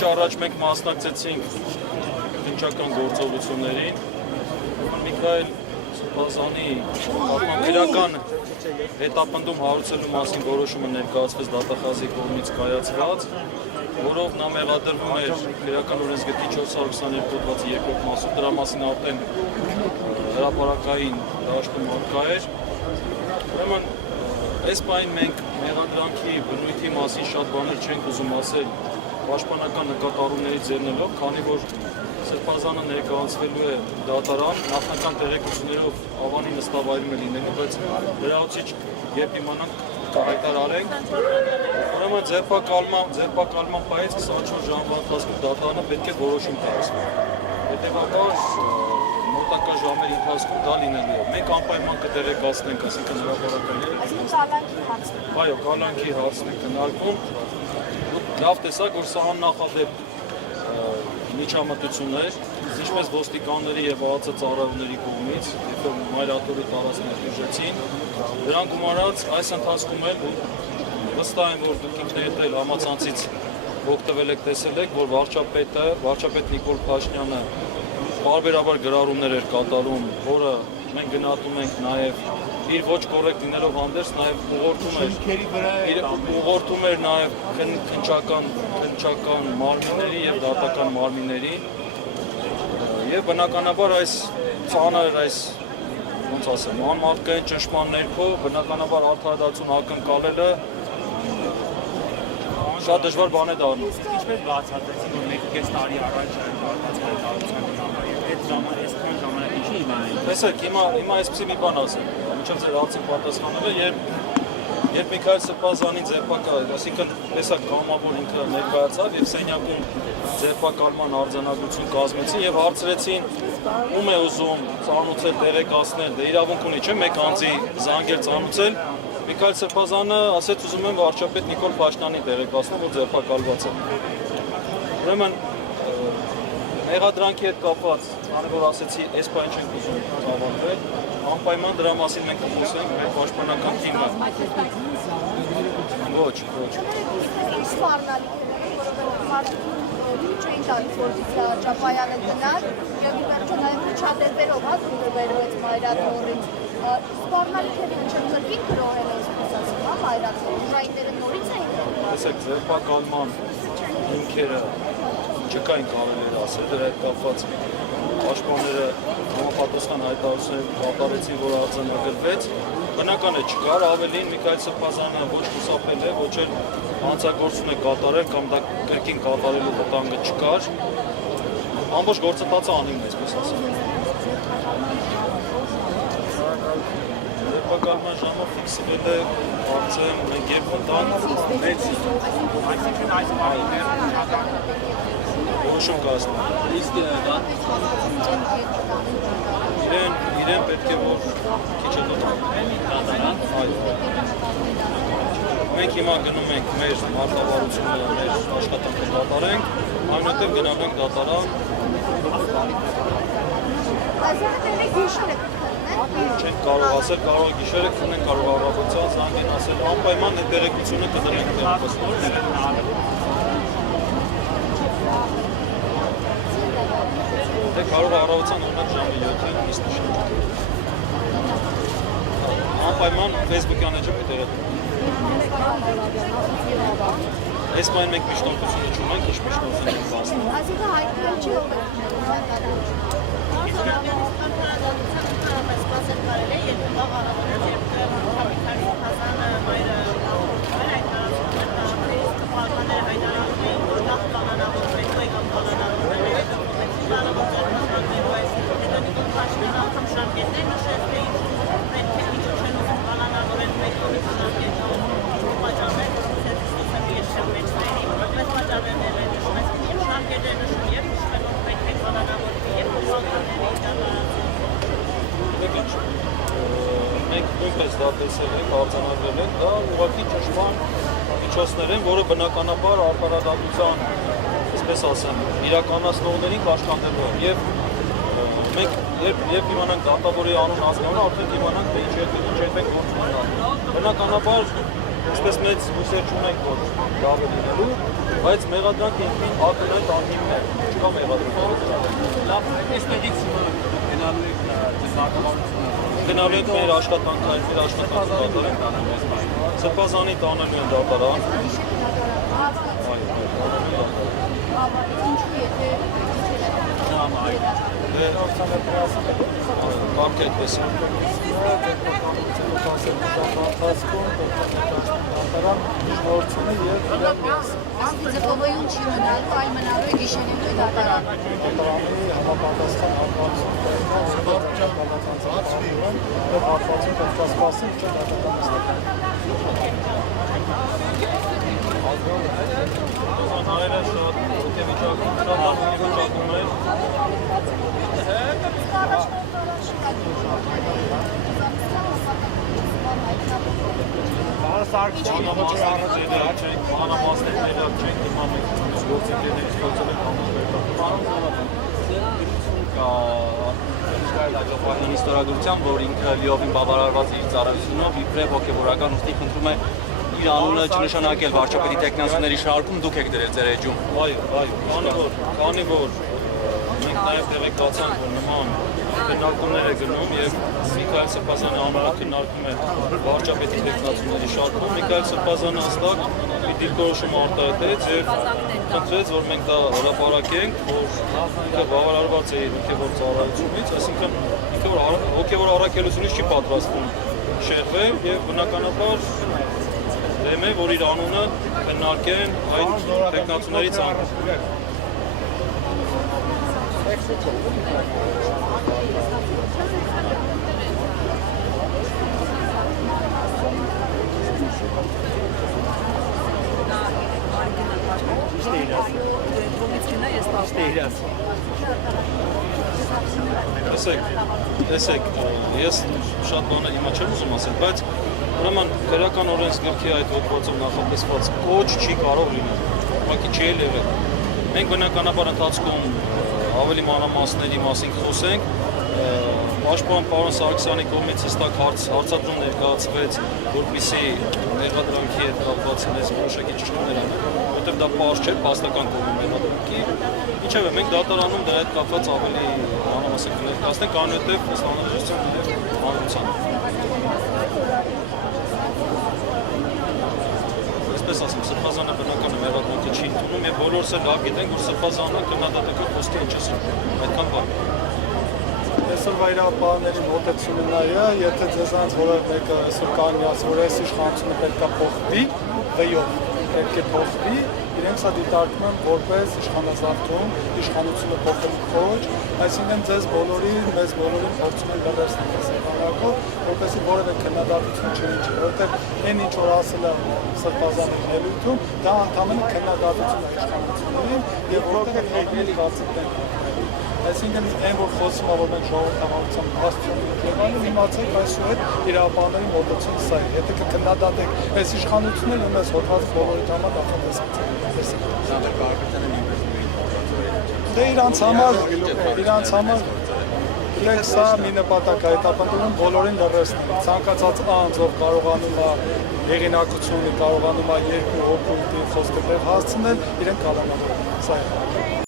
Քիչ առաջ մենք մասնակցեցինք քննչական գործողություններին։ Միքայել Սպասանի իրական հետապնդում հարուցելու մասին որոշումը ներկայացվեց դատախազի կողմից կայացված, որով նա մեղադրվում էր Քրեական օրենսգծի 422 հոդվածի 2-րդ մասով, դրա մասին արդեն հրապարակային դաշտում արկա էր։ Ուրեմն այս պահին մենք մեղադրանքի բնույթի մասին շատ բաներ չենք ուզում ասել պաշտպանական նկատառումներից ելնելով, քանի որ Սրբազանը ներկայացվելու է դատարան, նախնական տեղեկություններով Ավանի նստավայրում է լինելու, բայց լրացուցիչ երբ իմանանք կհայտարարենք։ Ուրեմն ձերբակալման պահից 24 ժամվա ընթացքում դատարանը պետք է որոշում կայացնի։ Հետևաբար մոտակա ժամերի ընթացքում դա լինելու է։ Մենք անպայման կտեղեկացնենք, այսինքն հրապարակային։ Այո, կալանքի հարցն է քննարկվում։ Լավ տեսակ, որ սա աննախադեպ միջամտություններ, ինչպես ոստիկանների եւ ԱԱՑ ծառայողների կողմից, երբ մայրաթորի տարածքներ դժեցին, դրանք գումարած այս ընթացքում էլ վստահ եմ, որ դուք ինքներդ էլ համացանցից օգտվել եք, տեսել եք, որ վարչապետ Նիկոլ Փաշինյանը բարբերաբար գրառումներ էր կատարում, որը մենք գնահատում ենք նաեւ իր ոչ կոռեկտ լինելով հանդերձ նաեւ ուղղորդում էր նաեւ քննչական մարմինների եւ դատական մարմինների եւ բնականաբար այս ծանր ոնց ասեմ անմարդկային ճնշման ներքո բնականաբար արդարադատություն ակնկալելը շատ դժվար բան է դառնում։ Ինչպես բացատրեցին, որ 1.5 տարի առաջ այսքան ժամանակ ինչի իմանային։ Տեսեք, հիմա այսպեսի մի բան ասեմ, մինչև ձեր հարցին պատասխանելը, երբ Միքայել Սրբազանին ձերբակալել, այսինքն տեսակ կամավոր ինքը ներկայացավ եւ սենյակում ձերբակալման արձանագրություն կազմեցին եւ հարցրեցին ում է ուզում ծանուցել տեղեկացնել, դե իրավունք ունի, չէ՞, մեկ անձի զանգեր ծանուցել։ Միքայել Սրբազանը ասեց ուզում եմ վարչապետ Նիկոլ Փաշինյանին տեղեկացնել, որ ձերբակալված է։ Ուրեմն մեղադրանքի հետ կապված, քանի որ ասեցի, այս բանը չենք ուզում հավաքվել, անպայման դրա մասին մենք կխոսենք մեր պաշտպանական թիմը։ Ոչ։ Չէին տալիս, որ Ճապայանը գնար եւ վերջը նաեւ չադերվելով դուրս մայրաթորից սպառնալիքերին չկրկին գրոհել այսպես ասում, մայրաթորը ուժայինները նորից էին։ Տեսեք, ձերբակալման հիմքերը չկային կարելի էր ասել, դրա հետ կապված պաշտպանները համապատասխան հայտարարություններ կատարեցին, որ արձանագրվեց։ Բնական է չկար, ավելին Միքայել Սրբազանը ոչ խուսափել է, ոչ էլ հանցագործություն է կատարել կամ դա կրկին կատարելու վտանգը չկար։ Ամբողջ գործընթացը անիմն է, այսպես ասեմ։ Ձերբակալման ժամը ֆիքսվել է, կարծեմ, մենք երբ մտանք, Այսինքն այս որոշում կայացնել։ իսկ Իրեն պետք է որ քիչ հետո դատարան, այո։ Մենք հիմա գնում ենք մեր մարտավարությունը, մեր աշխատանքը կատարենք, այնուհետև գնալու ենք դատարան։ Չենք կարող ասել, կարող է գիշերը քնենք, կարող է առավոտյան զանգին ասել, անպայման այդ տեղեկությունը կդնենք տեղեկացնել։ Դե կարող է առավոտյան օրինակ ժամը 7-ին իսկ նշենք։ Անպայման Facebook-յան էջը պետք է այս պայն մենք միշտ օգնություն չունենք, ինչ միշտ օգնություն ենք բացնում։ Այսինքն հայտնի չի Մենք նույնպես դա տեսել ենք, արձանագրել ենք, դա ուղղակի ճնշման միջոցներ են, որը բնականաբար արդարադատության, այսպես ասեմ, իրականացնողներին կաշխատելու են եւ մենք երբ իմանանք դատավորի անուն ազգանունը, արդեն իմանանք թե ինչ հետ ենք գործում։ Բնականաբար Այսպես մեծ հույսեր չունենք, որ լավ է լինելու, բայց մեղադրանքը ինքնին ակնհայտ անհիմն է, չկա մեղադրանք։ Լավ, այս մեջից գնալու եք դեսակավարությունը։ Գնալու ենք մեր աշխատանքային, մեր աշխատանքը Սրբազանի տանելու են դատարան։ Ինչու եթե Կարգ այդպես է։ Անձնագովայուն չի մնալու, այլ մնալու է գիշերին դատարան։ Հայերը շատ վիճակում են։ Աջոպայանի ստորագրության, որ ինքը լիովին բավարարված է իր ծառայությունով, իբրև հոգևորական ուստի խնդրում է իր անունը չնշանակել վարչապետի տեխնացուների շարքում, դուք եք դրել ձեր էջում։ Այո, քանի որ մենք նաև տեղեկացանք, որ նման քննարկումներ է գնում եւ Միքայել Սրբազյանը անունը քննարկում է վարչապետի տեխնացուների շարքում, Միքայել Սրբազյանը հստակ մի դիրքորոշում արտահայտեց եւ խնդրեց, որ մենք դա հրապարակենք, որ ինքը բավարարված է հոգևոր ծառայությունից, այսինքն ինքը հոգևոր առաքելությունից չի պատրաստվում շեղվել եւ բնականաբար դեմ է, որ իր անունը քննարկեն այդ տեխնացուների ցանկությամբ։ Տեսեք, ես շատ բաներ հիմա չեմ ուզում ասել, բայց ուրեմն քրեական օրենսգրքի այդ հոդվածով նախատեսված կոչ չի կարող լինել, ուղղակի չի եղել։ Մենք բնականաբար ընթացքում ավելի մանրամասների մասին խոսենք, Պաշտպան պարոն Սարգսյանի կողմից հստակ հարցադրում ներկայացվեց, որպեսզի մեղադրանքի հետ կապված այս որոշակի ճշտումներ անեն, որովհետև դա պարզ չէ, փաստական կողմը մեղադրանքի։ Ինչևէ, մենք դատարանում դրա հետ կապված ավելի մանրամասն կներկայացնենք, այնուհետև ստանալու և հանրության։ Այսպես ասեմ, Սրբազանը բնականը մեղադրանքը չի ընդունում և բոլորս էլ լավ գիտենք, որ Սրբազանը քննադատական խոսքի ինչ ասում, այդքան բան։ Այսօրվա իրավապահների մոտեցումը նա է, եթե ձեզանց որևէ մեկը այսօր կանյաց, որ այս իշխանությունը պետք է փոխվի, վեյով պետք է փոխվի, իրենք սա դիտարկում են որպես իշխանազավթում, իշխանությունը փոխելու կոչ, այսինքն ձեզ բոլորին, մեզ բոլորին փորձում են դարձնել այս հանդիպակով, որպեսզի որևէ քննադատություն չլինի, որովհետև այն ինչ որ ասել է Սրբազանի ելույթում, դա ընդհանրապես քննադատություն է իշխանություններին եւ որովհետև հայտնի բացիկ Այսինքն այն որ խոսում է, որ մենք ժողովրդավարության հաստատում եւ այլն իմացեք այսուհետ իրավապահների մոտեցումը սա է։ Եթե կքննադատեք այս իշխանությունները ու մեզ հոդված բոլորի համար նախատեսած Դե իրանց համար Գիտեք, սա մի նպատակ է, հետապնդում բոլորին լրացնել։ Ցանկացած անձ, ով կարողանում է հեղինակություն, կարողանում է երկու հոգու խոսքը հասցնել, իրեն կալանավորել։ Սա է։